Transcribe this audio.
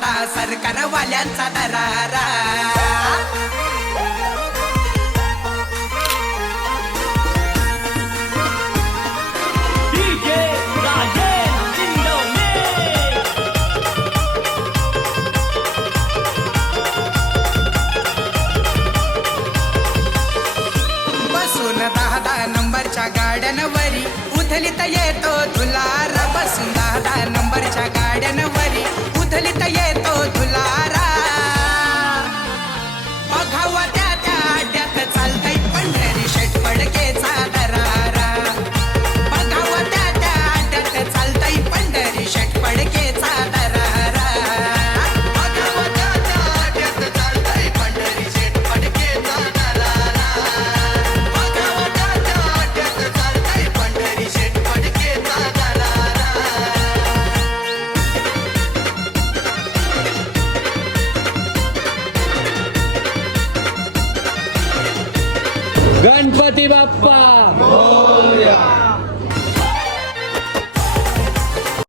दादा सरकारवाल्यांचा दरारा. बसून 10 नंबरच्या गाड्यांवरी उधलीत येतो धुलारा. बसून 10 नंबरच्या गाड्यांवरी उधलीत येतो धुलारा. बघावा त्या अड्ड्यात चालतंय पंढरी शेठ फडकेचा दरारा. बघावा त्या अड्ड्यात चालतंय पंढरी शेठ फडकेचा दरारा. बघावा त्या अड्ड्यात चालतंय पंढरी शेठ फडकेचा दरारा. बघावा त्या अड्ड्यात चालतंय पंढरी शेठ फडकेचा दरारा. गणपती बाप्पा मोरया.